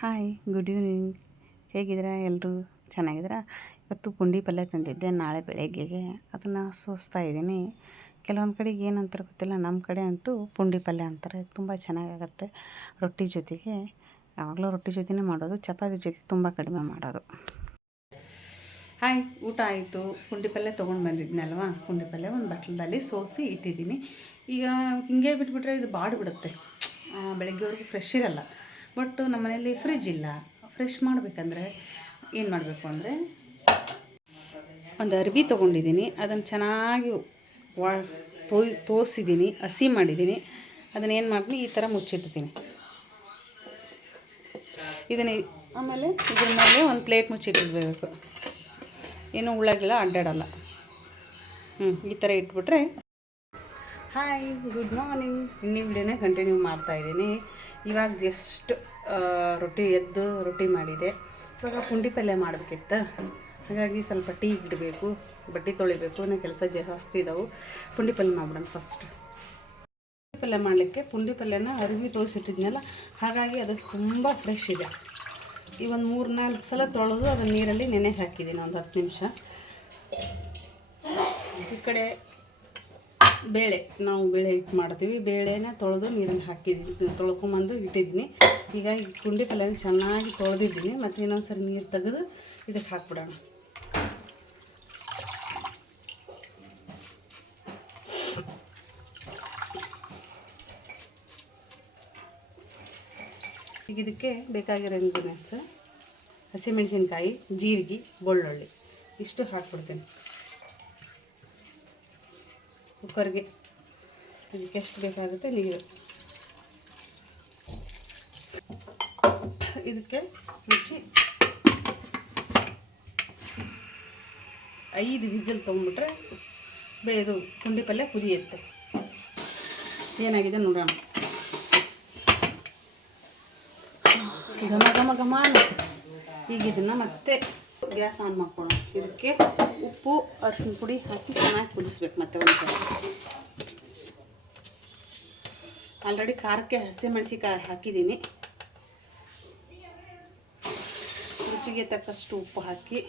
Hi good evening ಹೇಗಿದ್ದೀರಾ? ಎಲ್ಲರೂ ಚೆನ್ನಾಗಿದ್ದೀರಾ? ಇವತ್ತು ಪುಂಡಿ ಪಲ್ಯ ತಂದಿದ್ದೆ, ನಾಳೆ ಬೆಳಗ್ಗೆಗೆ. ಅದನ್ನು ಸೋಸ್ತಾ ಇದ್ದೀನಿ. ಕೆಲವೊಂದು ಕಡೆಗೆ ಏನಂತಾರೆ ಗೊತ್ತಿಲ್ಲ ನಮ್ಮ ಕಡೆ ಅಂತೂ ಪುಂಡಿ ಪಲ್ಯ ಅಂತಾರೆ. ತುಂಬ ಚೆನ್ನಾಗಾಗತ್ತೆ ರೊಟ್ಟಿ ಜೊತೆಗೆ. ಯಾವಾಗಲೂ ರೊಟ್ಟಿ ಜೊತೆನೇ ಮಾಡೋದು, ಚಪಾತಿ ಜೊತೆ ತುಂಬ ಕಡಿಮೆ ಮಾಡೋದು. ಹಾಯ್ ಊಟ ಆಯಿತು. ಪುಂಡಿ ಪಲ್ಯ ತೊಗೊಂಡು ಬಂದಿದ್ನಲ್ವಾ? ಪುಂಡಿ ಪಲ್ಯ ಒಂದು ಬಟ್ಲದಲ್ಲಿ ಸೋಸಿ ಇಟ್ಟಿದ್ದೀನಿ. ಈಗ ಹಿಂಗೆ ಬಿಟ್ಬಿಟ್ರೆ ಇದು ಬಾಡಿಬಿಡುತ್ತೆ. ಬೆಳಗ್ಗೆವರೆಗೂ ಫ್ರೆಶ್ ಇರಲ್ಲ. ಬಟ್ ನಮ್ಮ ಮನೆಯಲ್ಲಿ ಫ್ರಿಜ್ ಇಲ್ಲ. ಫ್ರೆಶ್ ಮಾಡಬೇಕಂದ್ರೆ ಏನು ಮಾಡಬೇಕು ಅಂದರೆ ಒಂದು ಅರ್ಬಿ ತೊಗೊಂಡಿದ್ದೀನಿ. ಅದನ್ನು ಚೆನ್ನಾಗಿ ವಾ ತೋಯ್ ತೋಸಿದ್ದೀನಿ ಹಸಿ ಮಾಡಿದ್ದೀನಿ. ಅದನ್ನು ಏನು ಮಾಡ್ತೀನಿ, ಈ ಥರ ಮುಚ್ಚಿಡ್ತೀನಿ. ಇದನ್ನು ಆಮೇಲೆ ಇದ್ರ ಮೇಲೆ ಒಂದು ಪ್ಲೇಟ್ ಮುಚ್ಚಿಟ್ಟಿರ್ಬೇಕು ಏನು ಉಳ್ಳಾಗಿಲ್ಲ ಅಡ್ಡಾಡಲ್ಲ. ಹ್ಞೂ ಈ ಥರ ಇಟ್ಬಿಟ್ರೆ ಹಾಯ್ ಗುಡ್ ಮಾರ್ನಿಂಗ್ ಇನ್ನಿ ವಿಡಿಯೋನೇ ಕಂಟಿನ್ಯೂ ಮಾಡ್ತಾಯಿದ್ದೀನಿ ಇವಾಗ ಜಸ್ಟ್ ರೊಟ್ಟಿ ಎದ್ದು ರೊಟ್ಟಿ ಮಾಡಿದೆ. ಇವಾಗ ಪುಂಡಿ ಪಲ್ಯ ಮಾಡಬೇಕಿತ್ತು. ಹಾಗಾಗಿ ಸ್ವಲ್ಪ ಟೀ ಇಡಬೇಕು, ಬಟ್ಟೆ ತೊಳಿಬೇಕು ಅನ್ನೋ ಕೆಲಸ ಜಾಸ್ತಿ ಇದಾವೆ. ಪುಂಡಿ ಪಲ್ಯ ಮಾಡ್ಬಿಡೋಣ ಫಸ್ಟ್ ಪುಂಡಿ ಪಲ್ಯ ಮಾಡಲಿಕ್ಕೆ ಪುಂಡಿ ಪಲ್ಯನ ಅರಿವಿ ತೋರಿಸಿಟ್ಟಿದ್ನಲ್ಲ, ಹಾಗಾಗಿ ಅದು ತುಂಬ ಫ್ರೆಶ್ ಇದೆ. ಈ ಒಂದು ಮೂರು ನಾಲ್ಕು ಸಲ ತೊಳೆದು ಅದನ್ನು ನೀರಲ್ಲಿ ನೆನೆ ಹಾಕಿದ್ದೀನಿ, ಒಂದು ಹತ್ತು ನಿಮಿಷ. ಈ ಕಡೆ ಬೇಳೆ, ನಾವು ಬೇಳೆ ಹಿಟ್ಟು ಮಾಡ್ತೀವಿ. ಬೇಳೆನ ತೊಳೆದು ನೀರನ್ನು ಹಾಕಿದ್ದೀನಿ ತೊಳ್ಕೊಂಬಂದು ಇಟ್ಟಿದ್ದೀನಿ ಈಗ ಈ ಪುಂಡಿ ಪಲ್ಯನ ಚೆನ್ನಾಗಿ ತೊಳೆದಿದ್ದೀನಿ. ಮತ್ತು ಇನ್ನೊಂದು ಸರಿ ನೀರು ತೆಗೆದು ಇದಕ್ಕೆ ಹಾಕ್ಬಿಡೋಣ. ಈಗ ಇದಕ್ಕೆ ಬೇಕಾಗಿರೋ ಇಂಗ್ರೀಡಿಯೆಂಟ್ಸ್ ಹಸಿಮೆಣಸಿನ್ಕಾಯಿ, ಜೀರಿಗೆ, ಬೆಳ್ಳುಳ್ಳಿ. ಇಷ್ಟು ಹಾಕ್ಬಿಡ್ತೀನಿ. ಕುಕ್ಕರ್ಗೆ ಇದಕ್ಕೆ ಎಷ್ಟು ಬೇಕಾಗುತ್ತೆ ನೀರು ಇದಕ್ಕೆ ಮುಚ್ಚಿ ಐದು ವಿಸಿಲ್ ತೊಗೊಂಡ್ಬಿಟ್ರೆ ಬೇ, ಇದು ಪುಂಡಿ ಪಲ್ಯ ಕುದಿಯುತ್ತೆ. ಏನಾಗಿದೆ ನೋಡೋಣ. ಘಮ ಘಮ ಘಮ ಈಗ ಇದನ್ನು ಮತ್ತೆ ಗ್ಯಾಸ್ ಆನ್ ಮಾಡ್ಕೊಳ್ಳೋಣ. ಇದಕ್ಕೆ ಉಪ್ಪು ಅರಿಶಿನ ಪುಡಿ ಹಾಕಿ ಚೆನ್ನಾಗಿ ಕುದಿಸ್ಬೇಕು ಮತ್ತೆ ಒಂದು ಸಲ ಆಲ್ರೆಡಿ ಖಾರಕ್ಕೆ ಹಸಿಮೆಣಸಿಕಾಯಿ ಹಾಕಿದ್ದೀನಿ. ರುಚಿಗೆ ತಕ್ಕಷ್ಟು ಉಪ್ಪು ಹಾಕಿ.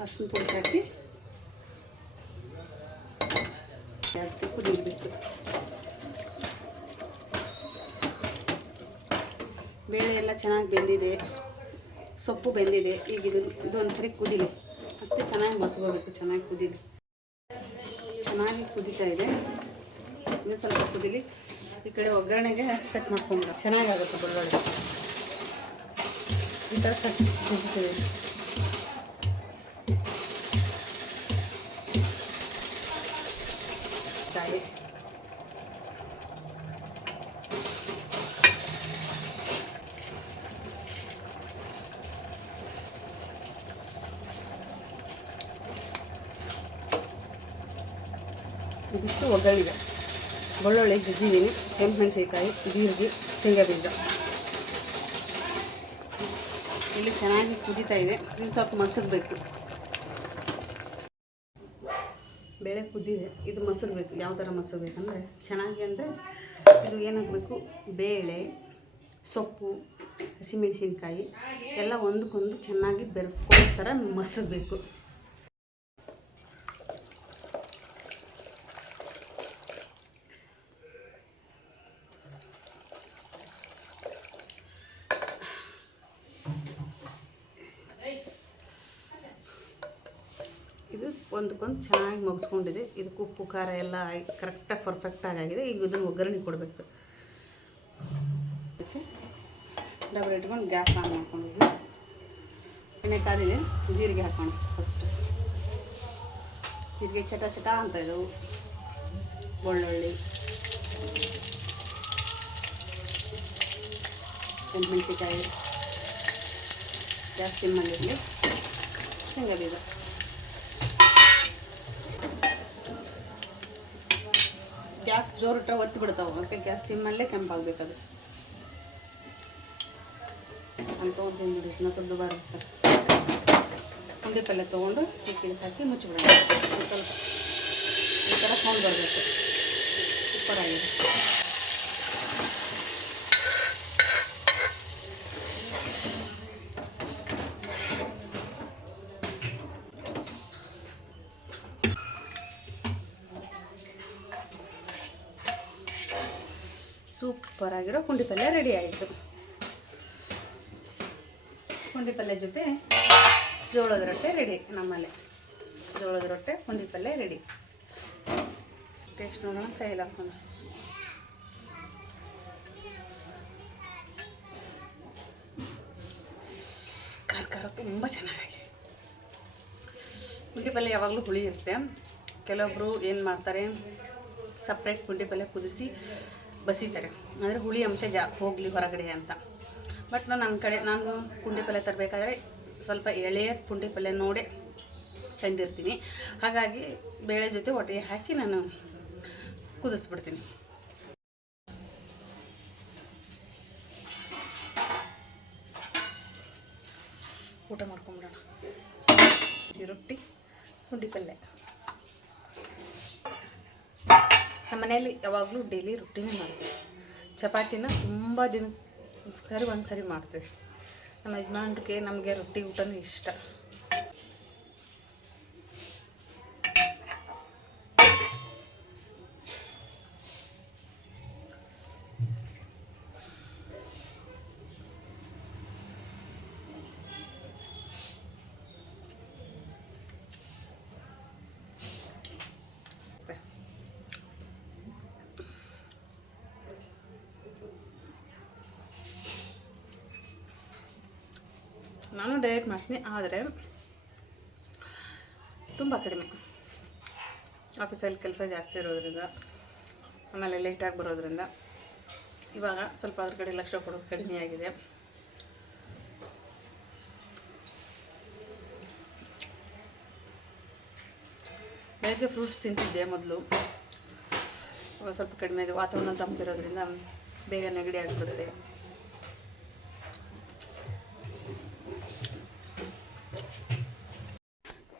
ಅರಿಶಿನ ಪುಡಿ ಹಾಕಿ. ಜಾಸ್ತಿ ಕುದಿಬೇಕು ಬೇಳೆ ಎಲ್ಲ ಚೆನ್ನಾಗಿ ಬೆಂದಿದೆ. ಸೊಪ್ಪು ಬೆಂದಿದೆ. ಈಗ ಇದು ಇದೊಂದು ಸರಿ ಕುದಿಲಿ. ಮತ್ತೆ ಚೆನ್ನಾಗಿ ಮಸ್ಕೋಬೇಕು. ಚೆನ್ನಾಗಿ ಕುದಿಲಿ. ಚೆನ್ನಾಗಿ ಕುದೀತಾ ಇದೆ. ಇನ್ನೂ ಸ್ವಲ್ಪ ಕುದಿಲಿ. ಈ ಕಡೆ ಒಗ್ಗರಣೆಗೆ ಸೆಟ್ ಮಾಡ್ಕೊಂಡು ಚೆನ್ನಾಗಾಗುತ್ತೆ ಬೆಳ್ಳುಳ್ಳಿ. ಈ ಥರ ಕಟ್ ಜಜ್ಜಿತೀವಿ ಕಾಯಿ ಇದಿಷ್ಟು ಒಗ್ಗರಣೆಗೆ ಬೆಳ್ಳುಳ್ಳಿ ಜಜ್ಜಿದ್ದೀನಿ ಕೆಂಪು ಮೆಣಸಿನಕಾಯಿ ಜೀರಿಗೆ ಶೇಂಗಾ ಬೀಜ ಇಲ್ಲಿ ಚೆನ್ನಾಗಿ ಕುದೀತಾ ಇದೆ. ಇದು ಸ್ವಲ್ಪ ಮಸಗಬೇಕು. ಬೇಳೆ ಕುದ್ದಿದೆ ಇದು ಮಸಗಬೇಕು. ಯಾವ ಥರ ಮಸಗಬೇಕಂದ್ರೆ ಚೆನ್ನಾಗಿ ಅಂದರೆ ಇದು ಏನಾಗಬೇಕು? ಬೇಳೆ, ಸೊಪ್ಪು, ಹಸಿಮೆಣಸಿನಕಾಯಿ ಎಲ್ಲ ಒಂದಕ್ಕೊಂದು ಚೆನ್ನಾಗಿ ಬೆರ್ಕೊಳ್ಳೋ ಥರ ಮಸಗಬೇಕು. ಇದು ಒಂದಕ್ಕೊಂದು ಚೆನ್ನಾಗಿ ಮುಗಿಸ್ಕೊಂಡಿದೆ. ಇದಕ್ಕೆ ಉಪ್ಪು, ಖಾರ ಎಲ್ಲ ಕರೆಕ್ಟಾಗಿ ಪರ್ಫೆಕ್ಟಾಗಿ ಆಗಿದೆ. ಈಗ ಇದನ್ನು ಒಗ್ಗರಣೆ ಕೊಡಬೇಕು. ಡಬಲ್ ಇಟ್ಕೊಂಡು ಗ್ಯಾಸ್ ಆನ್ ಮಾಡ್ಕೊಂಡಿದ್ವಿ ಎಣ್ಣೆ ಕಾದಿದೆ ಜೀರಿಗೆ ಹಾಕೋಣ ಫಸ್ಟ್ ಜೀರಿಗೆ ಚಟ ಚಟ ಅಂತ ಇದು. ಬೆಳ್ಳುಳ್ಳಿ ಮೆಣಸಿನ್ಕಾಯಿ ಗ್ಯಾಸ್ ಸಿಮ್ಮಲ್ಲಿರಲಿ ಶೇಂಗಾ ಬೀಜ. ಗ್ಯಾಸ್ ಜೋರ್ ಇಟ್ಟರೆ ಒತ್ತಿ ಬಿಡ್ತಾವೆ. ಅದಕ್ಕೆ ಗ್ಯಾಸ್ ಸಿಮ್ಮಲ್ಲೇ ಕೆಂಪಾಗಬೇಕು ಅದು ಅಂತ ಒಂದು ಮತ್ತೊಂದು ಬರುತ್ತೆ ಪುಂಡಿ ಪಲ್ಯ ತೊಗೊಂಡು ಚಿಕ್ಕಿಲ್ ಹಾಕಿ ಮುಚ್ಚಿಬಿಡೋಣ. ಸ್ವಲ್ಪ ಈ ಥರ ಸೌಂಡ್ ಬರಬೇಕು. ಸೂಪರ್ ಆಗಿದೆ ಸೂಪರ್ ಆಗಿರೋ ಪುಂಡಿ ಪಲ್ಯ ರೆಡಿ ಆಯಿತು. ಪುಂಡಿ ಪಲ್ಯ ಜೊತೆ ಜೋಳದ ರೊಟ್ಟೆ ರೆಡಿ ನಮ್ಮಲ್ಲಿ. ಜೋಳದ ರೊಟ್ಟೆ ಪುಂಡಿ ಪಲ್ಯ ರೆಡಿ ಟೇಸ್ಟ್ ನೋಡೋಣ, ಕೈಯಲ್ಲಿ ಹಾಕೊಂಡು ಖಾರ ಖಾರ, ತುಂಬ ಚೆನ್ನಾಗಿದೆ. ಪುಂಡಿ ಪಲ್ಯ ಯಾವಾಗಲೂ ಹುಳಿ ಇರುತ್ತೆ. ಕೆಲವೊಬ್ಬರು ಏನು ಮಾಡ್ತಾರೆ ಸಪ್ರೇಟ್ ಪುಂಡಿ ಪಲ್ಯ ಕುದಿಸಿ ಬಸಿತಾರೆ. ಅಂದರೆ ಹುಳಿ ಅಂಶ ಜಾ, ಹೋಗಲಿ ಹೊರಗಡೆ ಅಂತ. ಬಟ್ ನನ್ನ ಕಡೆ, ನಾನು ಪುಂಡಿ ಪಲ್ಯ ತರಬೇಕಾದ್ರೆ ಸ್ವಲ್ಪ ಎಳೆಯ ಪುಂಡಿ ಪಲ್ಯ ನೋಡೇ ತಂದಿರ್ತೀನಿ. ಹಾಗಾಗಿ ಬೇಳೆ ಜೊತೆ ಒಟ್ಟಿಗೆ ಹಾಕಿ ನಾನು ಕುದಿಸ್ಬಿಡ್ತೀನಿ. ಊಟ ಮಾಡ್ಕೊಂಬಿಡೋಣ. ರೊಟ್ಟಿ, ಪುಂಡಿ ಪಲ್ಯ ನಮ್ಮ ಮನೆಯಲ್ಲಿ ಯಾವಾಗಲೂ ಡೈಲಿ ರೊಟ್ಟಿನೇ ಮಾಡ್ತೀವಿ. ಚಪಾತಿನ ತುಂಬ ದಿನ ಸರಿ ಒಂದು ಸರಿ ಮಾಡ್ತೀವಿ. ನಮ್ಮ ಯಜಮಾನ್ರಿಗೆ ನಮಗೆ ರೊಟ್ಟಿ ಊಟನೇ ಇಷ್ಟ. ನಾನು ಡಯಟ್ ಮಾಡ್ತೀನಿ, ಆದರೆ ತುಂಬ ಕಡಿಮೆ. ಆಫೀಸಲ್ಲಿ ಕೆಲಸ ಜಾಸ್ತಿ ಇರೋದ್ರಿಂದ, ಆಮೇಲೆ ಲೇಟಾಗಿ ಬರೋದ್ರಿಂದ ಇವಾಗ ಸ್ವಲ್ಪ ಅದ್ರ ಕಡೆ ಲಕ್ಷ ಕೊಡೋದು ಕಡಿಮೆ ಆಗಿದೆ. ಬೆಳಗ್ಗೆ ಫ್ರೂಟ್ಸ್ ತಿಂತಿದ್ದೆ ಮೊದಲು. ಸ್ವಲ್ಪ ಕಡಿಮೆ ಇದೆ, ವಾತಾವರಣ ತಂಪಿರೋದ್ರಿಂದ ಬೇಗ ನೆಗಡಿ ಆಗಿಬಿಡುತ್ತೆ.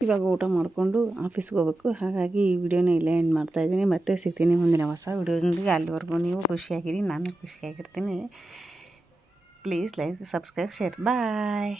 ಇವಾಗ ಊಟ ಮಾಡಿಕೊಂಡು ಆಫೀಸ್ಗೆ ಹೋಗ್ಬೇಕು. ಹಾಗಾಗಿ ಈ ವಿಡಿಯೋನ ಇಲ್ಲೇ ಎಂಡ್ ಮಾಡ್ತಾಯಿದ್ದೀನಿ ಮತ್ತೆ ಸಿಗ್ತೀನಿ ಮುಂದಿನ ಹೊಸ ವಿಡಿಯೋದೊಂದಿಗೆ ಅಲ್ಲಿವರೆಗೂ ನೀವು ಖುಷಿಯಾಗಿರಿ, ನಾನು ಖುಷಿಯಾಗಿರ್ತೀನಿ. Please like subscribe share bye